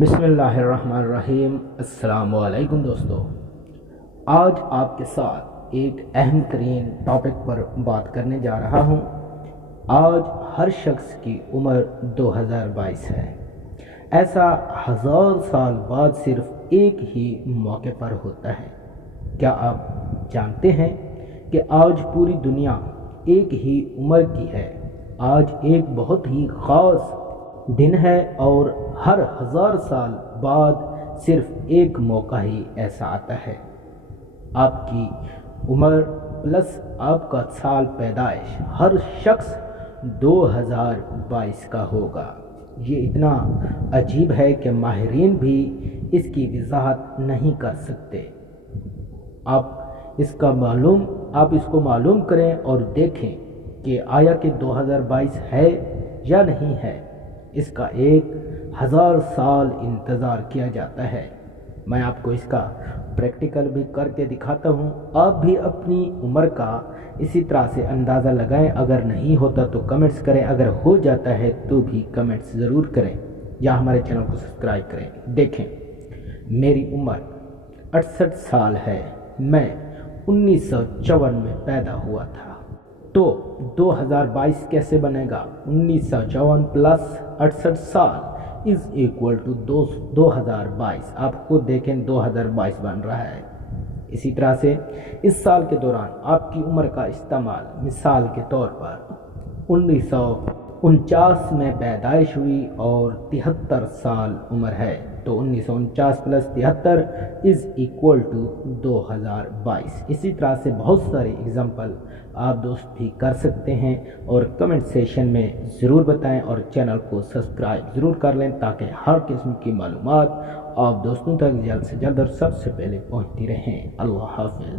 बिस्मिल्लाहिर्रहमानिर्रहीम। अस्सलाम वालेकुम दोस्तों, आज आपके साथ एक अहम तरीन टॉपिक पर बात करने जा रहा हूँ। आज हर शख्स की उम्र 2022 है। ऐसा 1000 साल बाद सिर्फ एक ही मौके पर होता है। क्या आप जानते हैं कि आज पूरी दुनिया एक ही उम्र की है। आज एक बहुत ही ख़ास दिन है और हर 1000 साल बाद सिर्फ एक मौका ही ऐसा आता है। आपकी उम्र प्लस आपका साल पैदाइश हर शख्स 2022 का होगा। ये इतना अजीब है कि माहिरीन भी इसकी वजाहत नहीं कर सकते। आप इसको मालूम करें और देखें कि आया कि 2022 है या नहीं है। इसका 1000 साल इंतज़ार किया जाता है। मैं आपको इसका प्रैक्टिकल भी करके दिखाता हूँ। आप भी अपनी उम्र का इसी तरह से अंदाज़ा लगाएं। अगर नहीं होता तो कमेंट्स करें, अगर हो जाता है तो भी कमेंट्स ज़रूर करें या हमारे चैनल को सब्सक्राइब करें। देखें, मेरी उम्र 68 साल है। मैं 1954 में पैदा हुआ था। तो 2022 कैसे बनेगा? 1954 प्लस 68 साल इज इक्वल टू 2022। आप खुद देखें, 2022 बन रहा है। इसी तरह से इस साल के दौरान आपकी उम्र का इस्तेमाल मिसाल के तौर पर 1949 में पैदाइश हुई और 73 साल उम्र है, तो 1949 प्लस 73 इज इक्वल टू 2022। इसी तरह से बहुत सारे एग्जाम्पल आप दोस्त भी कर सकते हैं और कमेंट सेशन में ज़रूर बताएं और चैनल को सब्सक्राइब ज़रूर कर लें ताकि हर किस्म की मालूमात आप दोस्तों तक जल्द से जल्द और सबसे पहले पहुंचती रहें। अल्लाह हाफ़िज़।